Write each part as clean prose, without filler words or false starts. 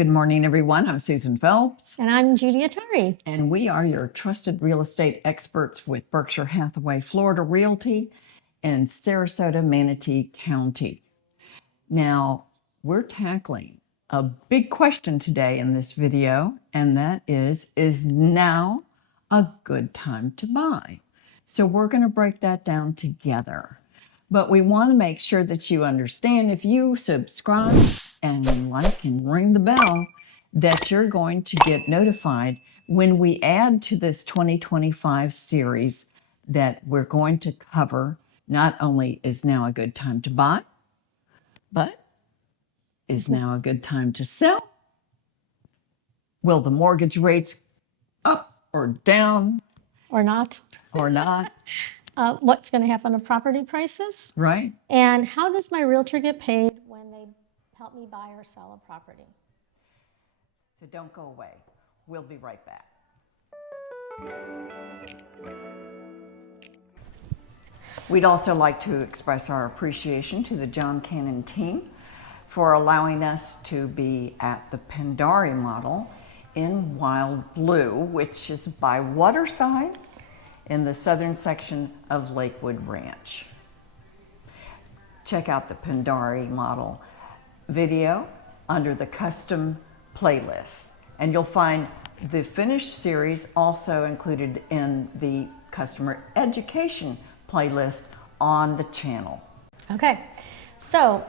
Good morning, everyone. I'm Susan Phelps. And I'm Judy Tari. And we are your trusted real estate experts with Berkshire Hathaway Florida Realty in Sarasota, Manatee County. Now, we're tackling a big question today in this video, and that is now a good time to buy? So we're going to break that down together. But we want to make sure that you understand, if you subscribe and like and ring the bell, that you're going to get notified when we add to this 2025 series that we're going to cover. Not only is now a good time to buy, but is now a good time to sell? Will the mortgage rates up or down? Or not. Or not. What's going to happen to property prices? Right. And how does my realtor get paid when they help me buy or sell a property? So don't go away. We'll be right back. We'd also like to express our appreciation to the John Canon team for allowing us to be at the Pandari model in Wild Blue, which is by Waterside in the southern section of Lakewood Ranch. Check out the Pandari model video under the custom playlist, and you'll find the finished series also included in the customer education playlist on the channel. Okay, so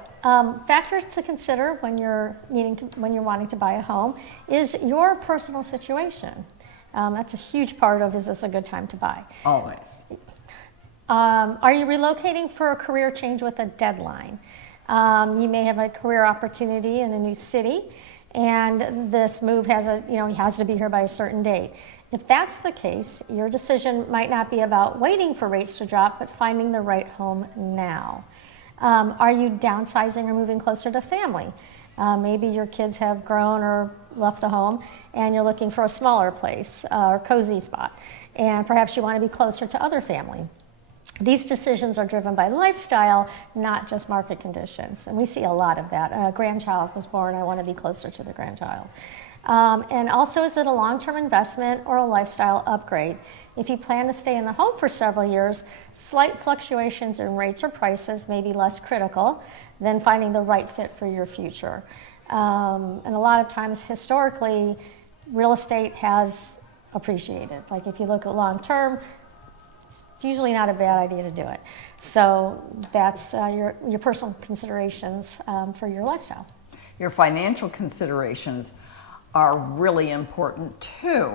factors to consider when you're wanting to buy a home is your personal situation. That's a huge part of, is this a good time to buy? Always. Are you relocating for a career change with a deadline? You may have a career opportunity in a new city, and this move has he has to be here by a certain date. If that's the case, your decision might not be about waiting for rates to drop, but finding the right home now. Are you downsizing or moving closer to family? Maybe your kids have grown or left the home and you're looking for a smaller place or cozy spot, and perhaps you want to be closer to other family. These decisions are driven by lifestyle, not just market conditions, and we see a lot of that. A grandchild was born, I want to be closer to the grandchild. And also, is it a long-term investment or a lifestyle upgrade? If you plan to stay in the home for several years, slight fluctuations in rates or prices may be less critical than finding the right fit for your future. And a lot of times, historically, real estate has appreciated. Like if you look at long-term, it's usually not a bad idea to do it. So that's your personal considerations for your lifestyle. Your financial considerations are really important too.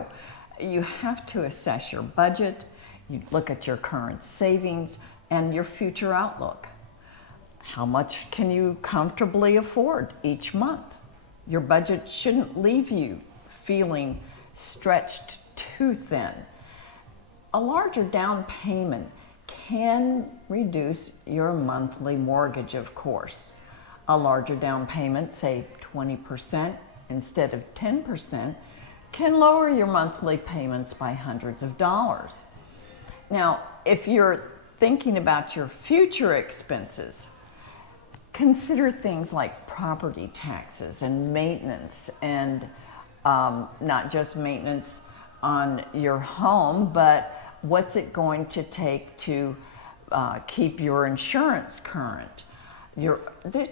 You have to assess your budget, you look at your current savings and your future outlook. How much can you comfortably afford each month? Your budget shouldn't leave you feeling stretched too thin. A larger down payment can reduce your monthly mortgage, of course. A larger down payment, say 20% instead of 10%, can lower your monthly payments by hundreds of dollars. Now, if you're thinking about your future expenses, consider things like property taxes and maintenance, and not just maintenance on your home, but what's it going to take to keep your insurance current?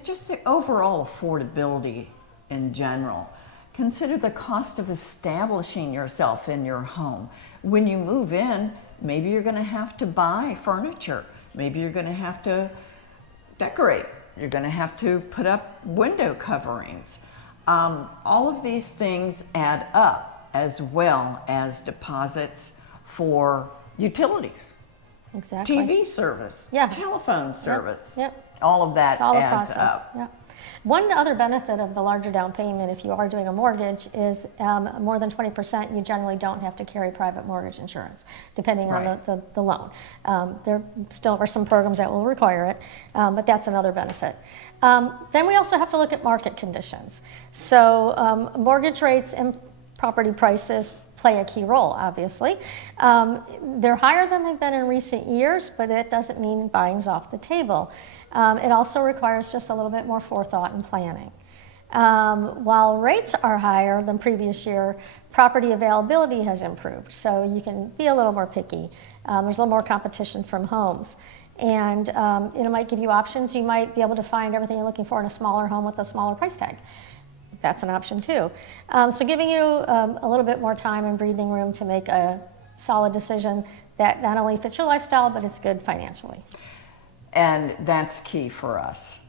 Just the overall affordability in general. Consider the cost of establishing yourself in your home. When you move in, maybe you're going to have to buy furniture. Maybe you're going to have to decorate. You're going to have to put up window coverings. All of these things add up, as well as deposits for utilities. Exactly. TV service, telephone service. Yep. All of that adds up. Yep. One other benefit of the larger down payment, if you are doing a mortgage, is more than 20%, you generally don't have to carry private mortgage insurance, depending on the loan. There still are some programs that will require it, but that's another benefit. Then we also have to look at market conditions. So mortgage rates and property prices play a key role, obviously. They're higher than they've been in recent years, but it doesn't mean buying's off the table. It also requires just a little bit more forethought and planning. While rates are higher than previous year, property availability has improved, so you can be a little more picky. There's a little more competition from homes. And it might give you options. You might be able to find everything you're looking for in a smaller home with a smaller price tag. That's an option too. So giving you a little bit more time and breathing room to make a solid decision that not only fits your lifestyle, but it's good financially. And that's key for us.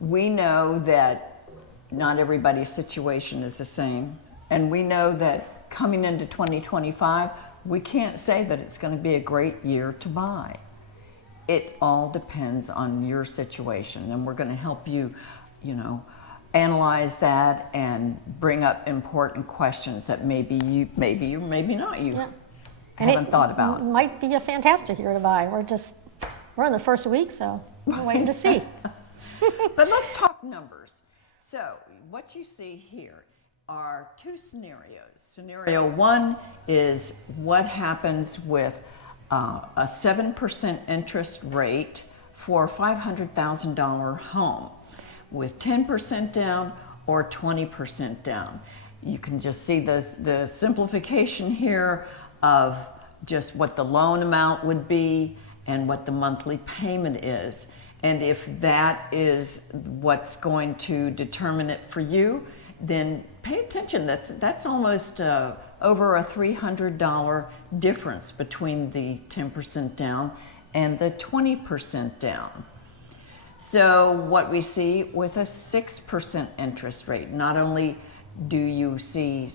We know that not everybody's situation is the same. And we know that coming into 2025, we can't say that it's going to be a great year to buy. It all depends on your situation, and we're going to help you, analyze that and bring up important questions that maybe not you haven't thought about. It might be a fantastic year to buy. We're in the first week, so we're waiting to see. But let's talk numbers. So what you see here are two scenarios. Scenario one is what happens with a 7% interest rate for a $500,000 home with 10% down or 20% down. You can just see the simplification here of just what the loan amount would be and what the monthly payment is. And if that is what's going to determine it for you, then pay attention. That's almost over a $300 difference between the 10% down and the 20% down. So what we see with a 6% interest rate, not only do you see,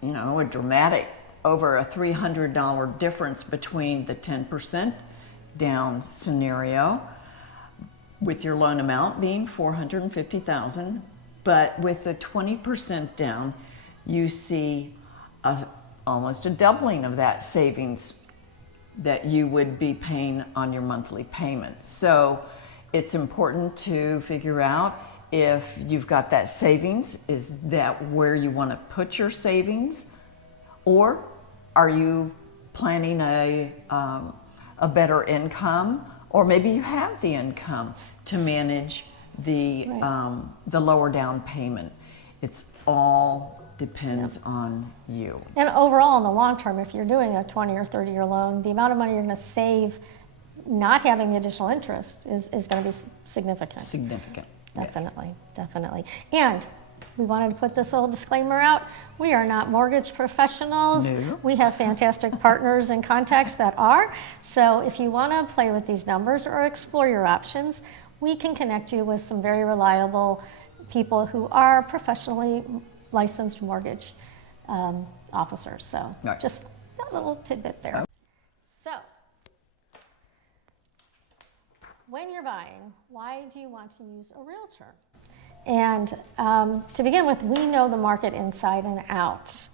a dramatic over a $300 difference between the 10% down scenario, with your loan amount being $450,000, but with the 20% down, you see almost a doubling of that savings that you would be paying on your monthly payment. So it's important to figure out if you've got that savings, is that where you want to put your savings, or are you planning a better income, or maybe you have the income to manage the lower down payment. It's all depends on you. And overall, in the long term, if you're doing a 20 or 30-year loan, the amount of money you're going to save not having the additional interest is going to be significant. Significant. Definitely, yes. Definitely. And we wanted to put this little disclaimer out. We are not mortgage professionals. No. We have fantastic partners and contacts that are. So if you want to play with these numbers or explore your options, we can connect you with some very reliable people who are professionally licensed mortgage officers. So right. Just a little tidbit there. Okay. So when you're buying, why do you want to use a realtor? And to begin with, we know the market inside and out.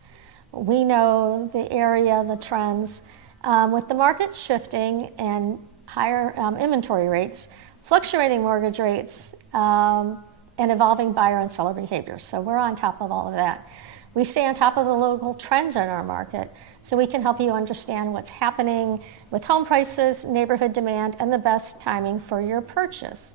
We know the area, the trends. With the market shifting and higher inventory rates, fluctuating mortgage rates, and evolving buyer and seller behavior. So we're on top of all of that. We stay on top of the local trends in our market, so we can help you understand what's happening with home prices, neighborhood demand, and the best timing for your purchase.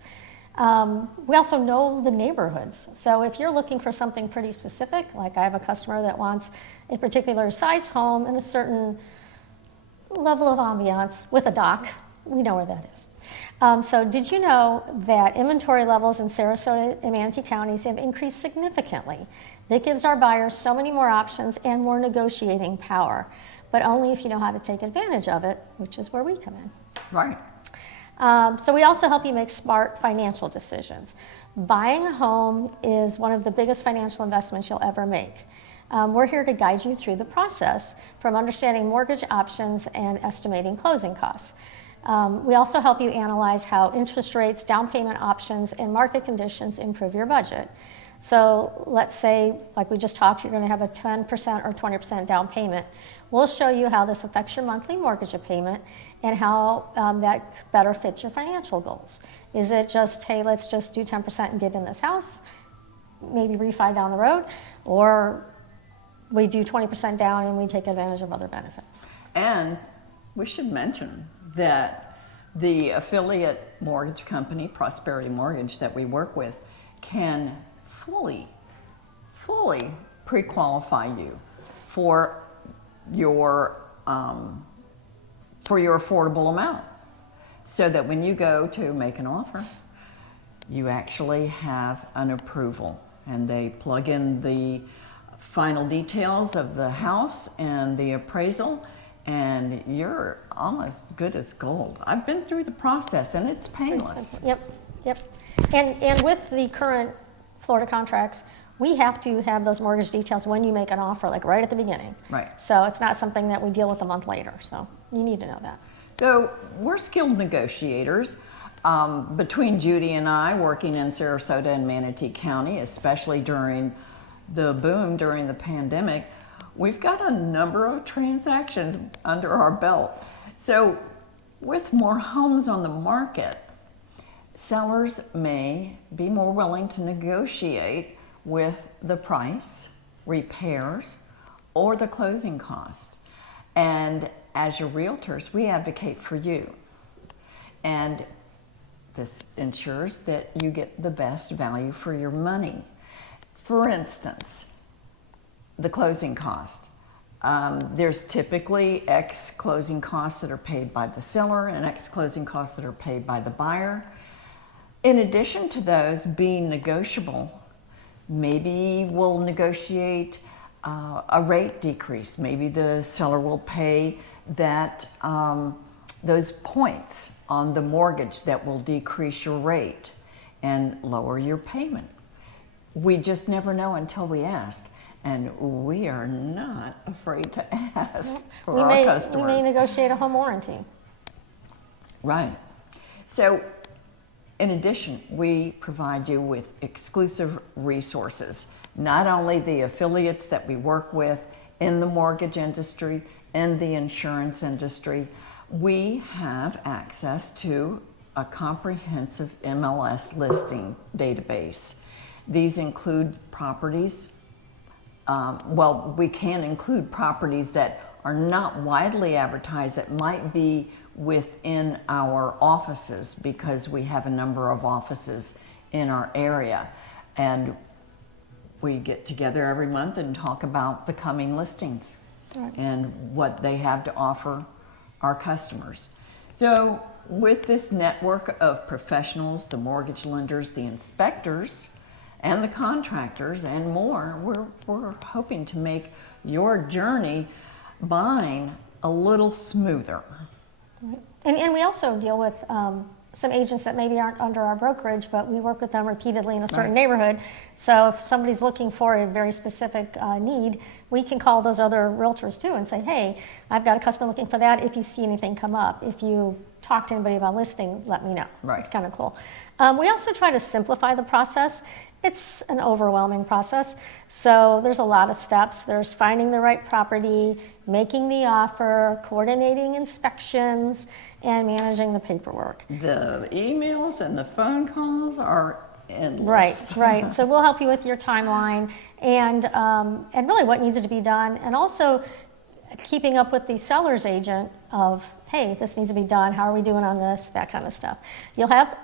We also know the neighborhoods. So if you're looking for something pretty specific, like I have a customer that wants a particular size home and a certain level of ambiance with a dock, we know where that is. So did you know that inventory levels in Sarasota and Manatee Counties have increased significantly? That gives our buyers so many more options and more negotiating power, but only if you know how to take advantage of it, which is where we come in. Right. So we also help you make smart financial decisions. Buying a home is one of the biggest financial investments you'll ever make. We're here to guide you through the process, from understanding mortgage options and estimating closing costs. We also help you analyze how interest rates, down payment options, and market conditions improve your budget. So let's say, like we just talked, you're going to have a 10% or 20% down payment. We'll show you how this affects your monthly mortgage payment and how that better fits your financial goals. Is it just, hey, let's just do 10% and get in this house, maybe refi down the road, or we do 20% down and we take advantage of other benefits? And we should mention that the affiliate mortgage company, Prosperity Mortgage, that we work with, can fully fully pre-qualify you for your affordable amount, so that when you go to make an offer, you actually have an approval, and they plug in the final details of the house and the appraisal, and you're almost good as gold. I've been through the process, and it's painless. Yep. And with the current Florida contracts, we have to have those mortgage details when you make an offer, like right at the beginning. Right. So it's not something that we deal with a month later. So you need to know that. So we're skilled negotiators. Between Judy and I, working in Sarasota and Manatee County, especially during the boom during the pandemic, we've got a number of transactions under our belt. So with more homes on the market, sellers may be more willing to negotiate with the price, repairs, or the closing cost. And as your realtors, we advocate for you. And this ensures that you get the best value for your money. For instance, the closing cost. There's typically X closing costs that are paid by the seller and X closing costs that are paid by the buyer. In addition to those being negotiable, maybe we'll negotiate a rate decrease. Maybe the seller will pay that those points on the mortgage that will decrease your rate and lower your payment. We just never know until we ask, and we are not afraid to ask for our customers. We may negotiate a home warranty. Right. So in addition, we provide you with exclusive resources, not only the affiliates that we work with in the mortgage industry, in the insurance industry. We have access to a comprehensive MLS listing database. These include properties, we can include properties that are not widely advertised that might be within our offices, because we have a number of offices in our area. And we get together every month and talk about the coming listings and what they have to offer our customers. So with this network of professionals, the mortgage lenders, the inspectors, and the contractors and more, we're hoping to make your journey buying a little smoother. And we also deal with some agents that maybe aren't under our brokerage, but we work with them repeatedly in a certain neighborhood. So if somebody's looking for a very specific need, we can call those other realtors too and say, hey, I've got a customer looking for that. If you see anything come up, if you talk to anybody about listing, let me know. Right. It's kind of cool. We also try to simplify the process. It's an overwhelming process. So there's a lot of steps. There's finding the right property, making the offer, coordinating inspections, and managing the paperwork. The emails and the phone calls are endless. Right. So we'll help you with your timeline and really what needs to be done, and also keeping up with the seller's agent of, hey, this needs to be done. How are we doing on this? That kind of stuff. You'll have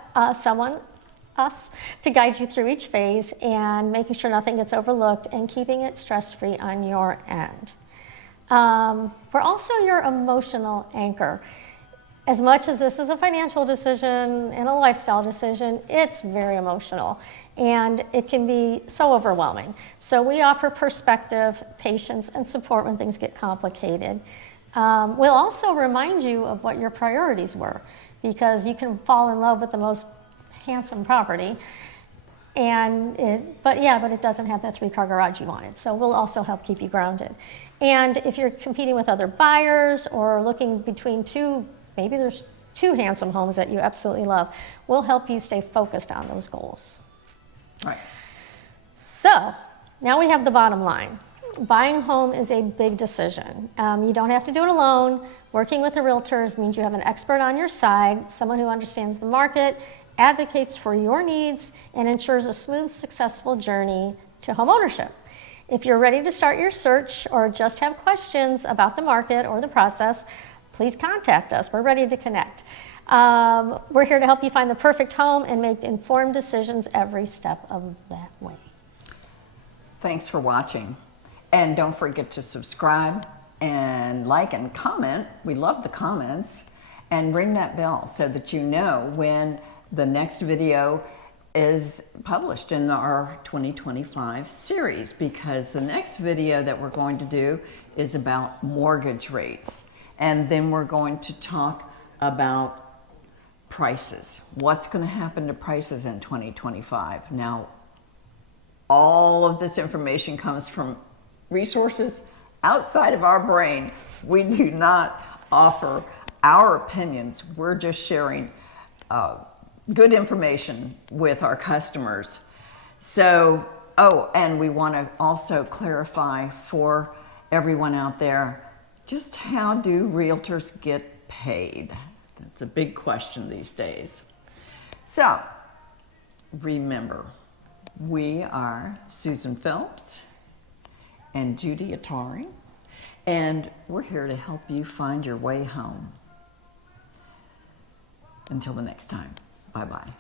us to guide you through each phase and making sure nothing gets overlooked and keeping it stress-free on your end. We're also your emotional anchor. As much as this is a financial decision and a lifestyle decision, it's very emotional and it can be so overwhelming. So we offer perspective, patience, and support when things get complicated. We'll also remind you of what your priorities were, because you can fall in love with the most handsome property, but it doesn't have that 3-car garage you wanted. So we'll also help keep you grounded. And if you're competing with other buyers or looking between maybe there's 2 handsome homes that you absolutely love, we'll help you stay focused on those goals. Right. So now we have the bottom line. Buying a home is a big decision. You don't have to do it alone. Working with the realtors means you have an expert on your side, someone who understands the market, advocates for your needs, and ensures a smooth, successful journey to home ownership. If you're ready to start your search or just have questions about the market or the process, please contact us. We're ready to connect. We're here to help you find the perfect home and make informed decisions every step of that way. Thanks for watching. And don't forget to subscribe and like and comment. We love the comments. And ring that bell so that you know when the next video is published in our 2025 series, because the next video that we're going to do is about mortgage rates. And then we're going to talk about prices. What's going to happen to prices in 2025? Now, all of this information comes from resources outside of our brain. We do not offer our opinions. We're just sharing good information with our customers. So, and we want to also clarify for everyone out there, just how do realtors get paid? That's a big question these days. So, remember, we are Susan Phelps and Judy Tari, and we're here to help you find your way home. Until the next time, bye-bye.